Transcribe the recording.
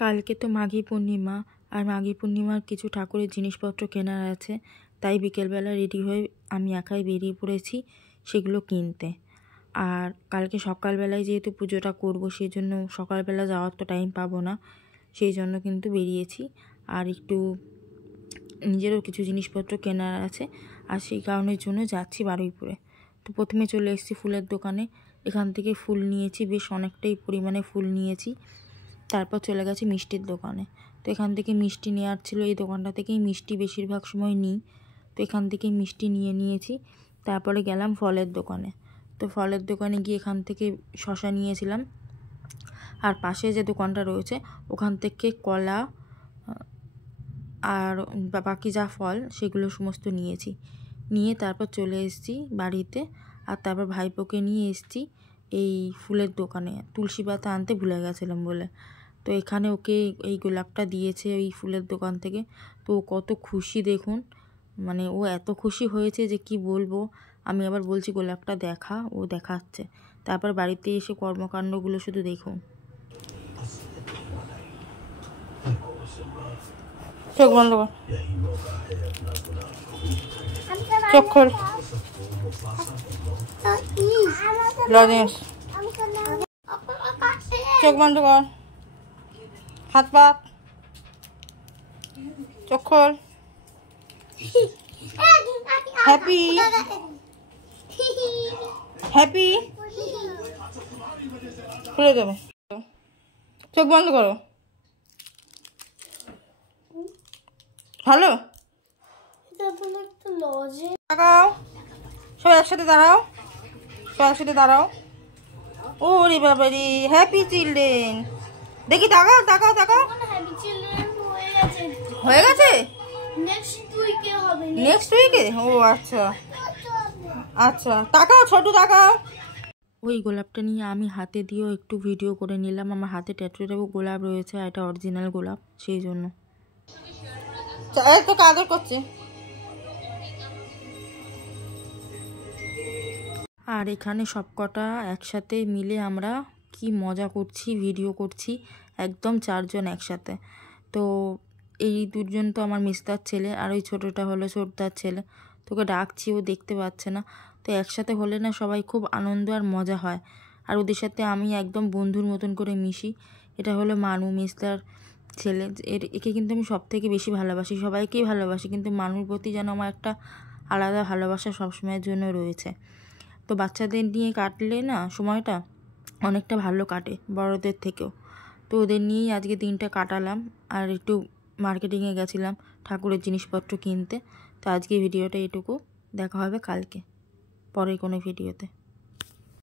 কালকে তো মাঘী পূর্ণিমা, আর মাঘী পূর্ণিমার কিছু ঠাকুরের জিনিসপত্র কেনার আছে, তাই বিকেলবেলা রেডি হয়ে আমি একাই বেরিয়ে পড়েছি সেগুলো কিনতে। আর কালকে সকালবেলায় যেহেতু পুজোটা করব, সেই জন্য সকালবেলা যাওয়ার তো টাইম পাবো না, সেই জন্য কিন্তু বেরিয়েছি। আর একটু নিজেরও কিছু জিনিসপত্র কেনার আছে, আর সেই কারণের জন্য যাচ্ছি বারুইপুরে। তো প্রথমে চলে এসেছি ফুলের দোকানে, এখান থেকে ফুল নিয়েছি, বেশ অনেকটাই পরিমাণে ফুল নিয়েছি। তারপর চলে গেছি মিষ্টির দোকানে। তো এখান থেকে মিষ্টি নেওয়ার ছিল, এই দোকানটা থেকেই মিষ্টি বেশিরভাগ সময় নিই, তো এখান থেকেই মিষ্টি নিয়েছি। তারপরে গেলাম ফলের দোকানে। তো ফলের দোকানে গিয়ে এখান থেকে শসা নিয়েছিলাম, আর পাশে যে দোকানটা রয়েছে ওখান থেকে কলা আর বাকি যা ফল সেগুলো সমস্ত নিয়ে তারপর চলে এসেছি বাড়িতে। আর তারপর ভাইপোকে নিয়ে এসেছি এই ফুলের দোকানে, তুলসী পাতা আনতে ভুলে গেছিলাম বলে। তো এখানে ওকে এই গোলাপটা দিয়েছে ওই ফুলের দোকান থেকে। তো ও কত খুশি দেখুন, মানে ও এত খুশি হয়েছে যে কি বলবো। আমি আবার বলছি গোলাপটা দেখা, ও দেখাচ্ছে। তারপর বাড়িতে এসে কর্মকাণ্ডগুলো শুধু দেখুন। চোখ বন্ধ কর, চোখ খোল, লজেন্স, চোখ বন্ধ কর, হাত পাত, চোখ খোল, হ্যাপি হ্যাপি, খুলে দেবে, চোখ বন্ধ করো, ভালো তাকাও, সব একসাথে দাঁড়াও, ও রে বাবা রে, হ্যাপি চিলড্রেন, দেখি তাকাও তাকাও তাকাও, হয়ে গেছে, নেক্সট উইকে, ও আচ্ছা আচ্ছা, তাকাও ছোট তাকাও। ওই গোলাপটা নিয়ে আমি হাতে দিয়েও একটু ভিডিও করে নিলাম, আমার হাতে ট্যাটুটাও গোলাপ রয়েছে, আর এটা অরিজিনাল গোলাপ, সেই জন্য তো কাদর করছে। আর এখানে সবকটা একসাথে মিলে আমরা কি মজা করছি, ভিডিও করছি, একদম 4 জন একসাথে। তো এই 2 জন তো আমার মিস্তার ছেলে, আর ওই ছোটোটা হলো ছোটদার ছেলে। তোকে ডাকছি, ও দেখতে পাচ্ছে না। তো একসাথে হলে না সবাই খুব আনন্দ আর মজা হয়, আর ওদের সাথে আমি একদম বন্ধুর মতন করে মিশি। এটা হলো মানু, মিস্তার ছেলে। একে কিন্তু আমি সব থেকে বেশি ভালোবাসি, সবাইকেই ভালোবাসি, কিন্তু মানুর প্রতি যেন আমার একটা আলাদা ভালোবাসা সবসময়ের জন্য রয়েছে। তো বাচ্চাদের নিয়ে কাটলে না সময়টা অনেকটা ভালো কাটে বড়দের থেকেও। তো ওদের নিয়েই আজকে দিনটা কাটালাম, আর একটু মার্কেটিংয়ে গেছিলাম ঠাকুরের জিনিসপত্র কিনতে। তো আজকে ভিডিওটা এটুকু, দেখা হবে কালকে পরের কোনো ভিডিওতে।